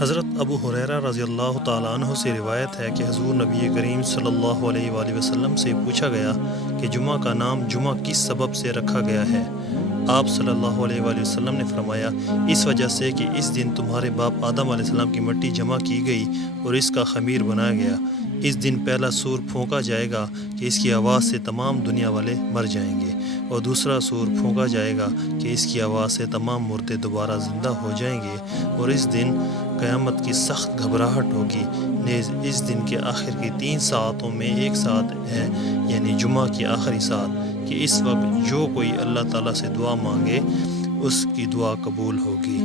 حضرت ابو ہریرہ رضی اللہ تعالیٰ عنہ سے روایت ہے کہ حضور نبی کریم صلی اللہ علیہ وآلہ وسلم سے پوچھا گیا کہ جمعہ کا نام جمعہ کس سبب سے رکھا گیا ہے؟ آپ صلی اللہ علیہ وآلہ وسلم نے فرمایا، اس وجہ سے کہ اس دن تمہارے باپ آدم علیہ السلام کی مٹی جمع کی گئی اور اس کا خمیر بنایا گیا۔ اس دن پہلا سور پھونکا جائے گا کہ اس کی آواز سے تمام دنیا والے مر جائیں گے، اور دوسرا سور پھونکا جائے گا کہ اس کی آواز سے تمام مردے دوبارہ زندہ ہو جائیں گے، اور اس دن قیامت کی سخت گھبراہٹ ہوگی۔ نیز اس دن کے آخر کی 3 ساعتوں میں ایک ساعت ہے، یعنی جمعہ کی آخری ساعت، کہ اس وقت جو کوئی اللہ تعالیٰ سے دعا مانگے اس کی دعا قبول ہوگی۔